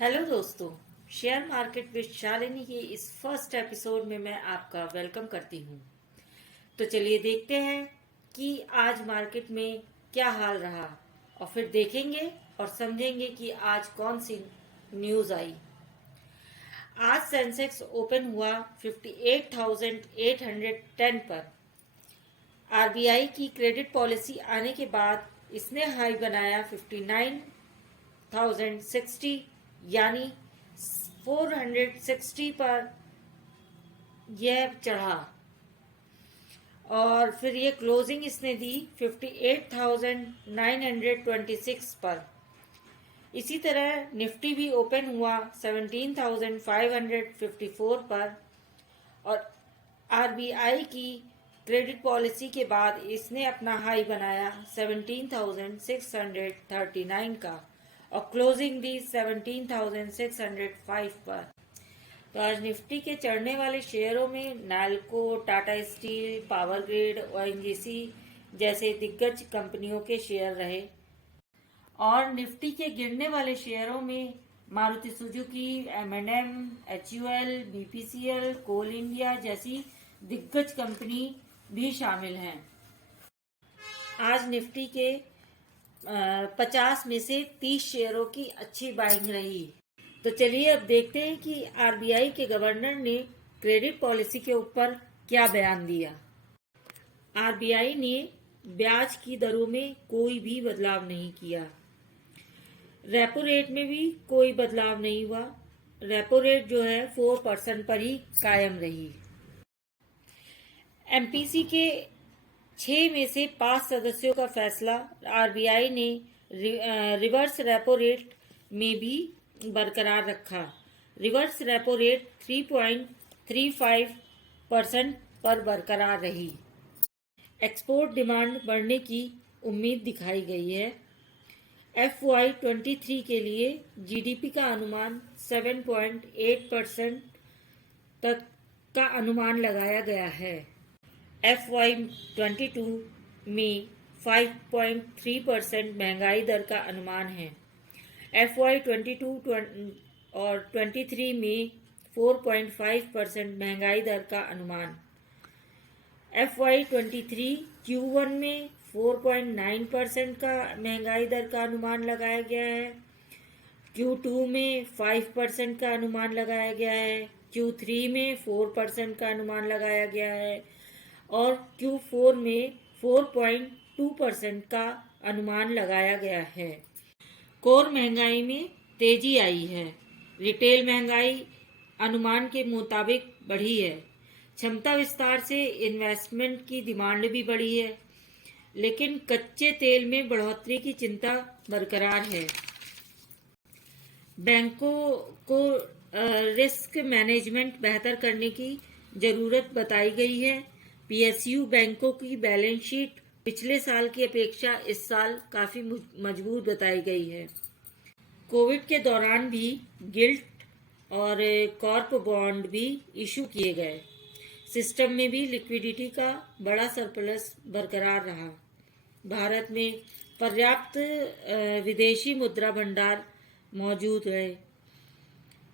Hello दोस्तों, share market with Shalini के इस फर्स्ट एपिसोड में मैं आपका वेलकम करती हूँ। तो चलिए देखते हैं कि आज मार्केट में क्या हाल रहा और फिर देखेंगे और समझेंगे कि आज कौन सी न्यूज़ आई। आज सेंसेक्स ओपन हुआ 58,810 पर। आरबीआई की क्रेडिट पॉलिसी आने के बाद इसने हाई बनाया 59,060 यानी 460 पर यह चढ़ा और फिर ये क्लोजिंग इसने दी 58,926 पर। इसी तरह निफ्टी भी ओपन हुआ 17,554 पर और आरबीआई की क्रेडिट पॉलिसी के बाद इसने अपना हाई बनाया 17,639 का और क्लोजिंग दी 17,605 पर। तो आज निफ्टी के चढ़ने वाले शेयरों में NALCO, Tata steel, power grid, ONGC जैसे दिग्गज कंपनियों के शेयर रहे और निफ्टी के गिरने वाले शेयरों में Maruti Suzuki, M&M, HUL, BPCL, कोल इंडिया जैसी दिग्गज कंपनी भी शामिल हैं। आज निफ्टी के 50 में से 30 शेयरों की अच्छी बाइंग रही। तो चलिए अब देखते हैं कि आरबीआई के गवर्नर ने क्रेडिट पॉलिसी के ऊपर क्या बयान दिया। आरबीआई ने ब्याज की दरों में कोई भी बदलाव नहीं किया। रेपो रेट में भी कोई बदलाव नहीं हुआ। रेपो रेट जो है 4% पर ही कायम रही। एमपीसी के 6 में से 5 सदस्यों का फैसला आरबीआई ने रिवर्स रेपो रेट में भी बरकरार रखा। रिवर्स रेपो रेट 3.35% पर बरकरार रही। एक्सपोर्ट डिमांड बढ़ने की उम्मीद दिखाई गई है। FY23 के लिए जीडीपी का अनुमान 7.8% तक का अनुमान लगाया गया है। FY22 में 5.3% महंगाई दर का अनुमान है। FY22 और 23 में 4.5% महंगाई दर का अनुमान। FY23 Q1 में 4.9% का महंगाई दर का अनुमान लगाया गया है। Q2 में 5% का अनुमान लगाया गया है। Q3 में 4% का अनुमान लगाया गया है और Q4 में 4.2% का अनुमान लगाया गया है। कोर महंगाई में तेजी आई है। रिटेल महंगाई अनुमान के मुताबिक बढ़ी है। क्षमता विस्तार से इन्वेस्टमेंट की डिमांड भी बढ़ी है, लेकिन कच्चे तेल में बढ़ोतरी की चिंता बरकरार है। बैंकों को रिस्क मैनेजमेंट बेहतर करने की जरूरत बताई गई है। पीएसयू बैंकों की बैलेंस शीट पिछले साल की अपेक्षा इस साल काफी मजबूत बताई गई है। कोविड के दौरान भी गिल्ट और कॉर्प बॉन्ड भी इशू किए गए। सिस्टम में भी लिक्विडिटी का बड़ा सरप्लस बरकरार रहा। भारत में पर्याप्त विदेशी मुद्रा भंडार मौजूद है।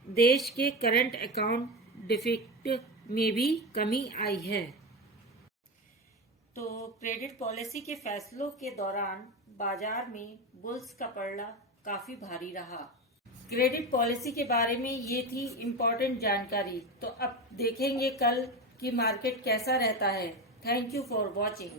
देश के करंट अकाउंट डिफिसिट में भी कमी आई है। तो क्रेडिट पॉलिसी के फैसलों के दौरान बाजार में बुल्स का पलड़ा काफी भारी रहा। क्रेडिट पॉलिसी के बारे में ये थी इम्पोर्टेंट जानकारी। तो अब देखेंगे कल कि मार्केट कैसा रहता है। Thank you for watching.